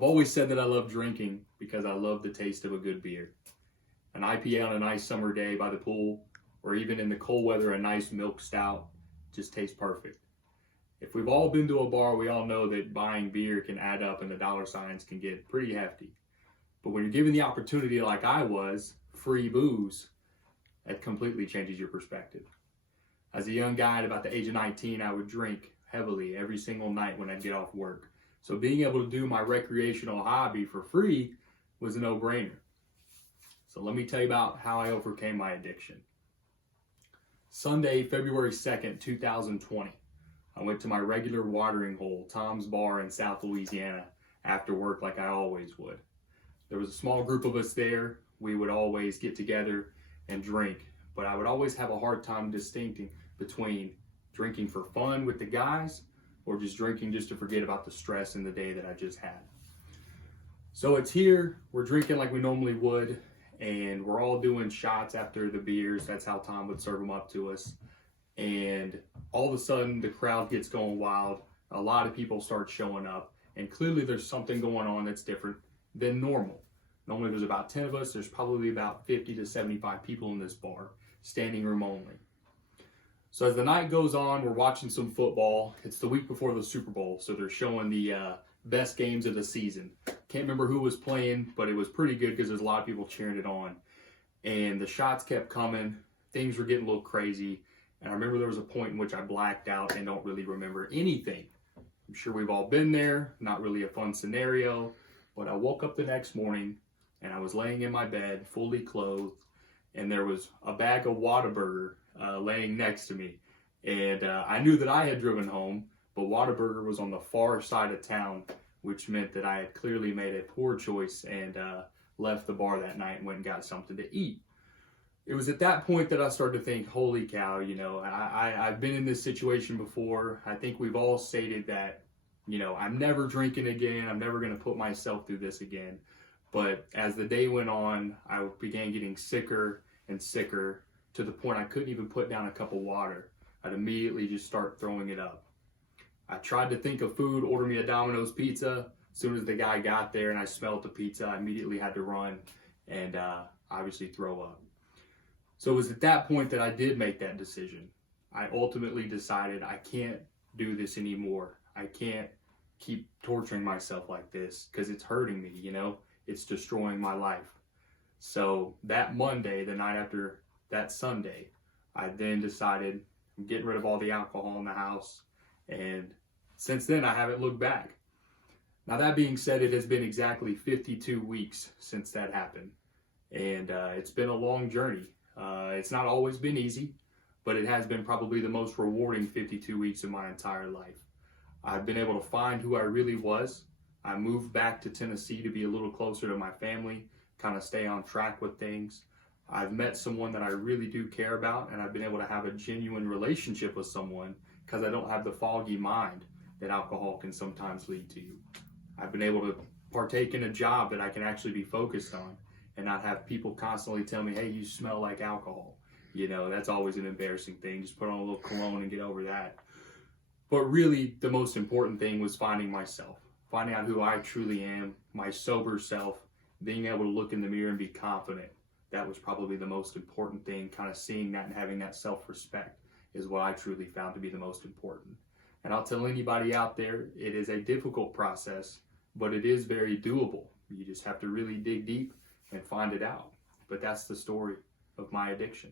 I've always said that I love drinking because I love the taste of a good beer. An IPA on a nice summer day by the pool, or even in the cold weather, a nice milk stout just tastes perfect. If we've all been to a bar, we all know that buying beer can add up and the dollar signs can get pretty hefty. But when you're given the opportunity like I was, free booze, that completely changes your perspective. As a young guy at about the age of 19, I would drink heavily every single night when I'd get off work. So being able to do my recreational hobby for free was a no-brainer. So let me tell you about how I overcame my addiction. Sunday, February 2nd, 2020, I went to my regular watering hole, Tom's Bar in South Louisiana, after work like I always would. There was a small group of us there. We would always get together and drink, but I would always have a hard time distincting between drinking for fun with the guys or just drinking just to forget about the stress in the day that I just had. So it's here, we're drinking like we normally would, and we're all doing shots after the beers. That's how Tom would serve them up to us. And all of a sudden the crowd gets going wild. A lot of people start showing up, and clearly there's something going on that's different than normal. Normally there's about 10 of us. There's probably about 50 to 75 people in this bar, standing room only. So as the night goes on, we're watching some football. It's the week before the Super Bowl, so they're showing the best games of the season. Can't remember who was playing, but it was pretty good because there's a lot of people cheering it on. And the shots kept coming. Things were getting a little crazy. And I remember there was a point in which I blacked out and don't really remember anything. I'm sure we've all been there. Not really a fun scenario. But I woke up the next morning and I was laying in my bed, fully clothed, and there was a bag of Whataburger laying next to me. And I knew that I had driven home, but Whataburger was on the far side of town, which meant that I had clearly made a poor choice and left the bar that night and went and got something to eat. It was at that point that I started to think, holy cow, I've been in this situation before. I think we've all stated that, I'm never drinking again. I'm never going to put myself through this again. But as the day went on, I began getting sicker and sicker to the point I couldn't even put down a cup of water. I'd immediately just start throwing it up. I tried to think of food, order me a Domino's pizza. As soon as the guy got there and I smelled the pizza, I immediately had to run and obviously throw up. So it was at that point that I did make that decision. I ultimately decided I can't do this anymore. I can't keep torturing myself like this because it's hurting me, It's destroying my life. So that Monday, the night after that Sunday, I then decided I'm getting rid of all the alcohol in the house. And since then, I haven't looked back. Now, that being said, it has been exactly 52 weeks since that happened. And it's been a long journey. It's not always been easy, but it has been probably the most rewarding 52 weeks of my entire life. I've been able to find who I really was. I moved back to Tennessee to be a little closer to my family, kind of stay on track with things. I've met someone that I really do care about, and I've been able to have a genuine relationship with someone because I don't have the foggy mind that alcohol can sometimes lead to you. I've been able to partake in a job that I can actually be focused on and not have people constantly tell me, hey, you smell like alcohol. That's always an embarrassing thing. Just put on a little cologne and get over that. But really, the most important thing was finding myself, finding out who I truly am, my sober self, being able to look in the mirror and be confident. That was probably the most important thing, kind of seeing that and having that self-respect is what I truly found to be the most important. And I'll tell anybody out there, it is a difficult process, but it is very doable. You just have to really dig deep and find it out. But that's the story of my addiction.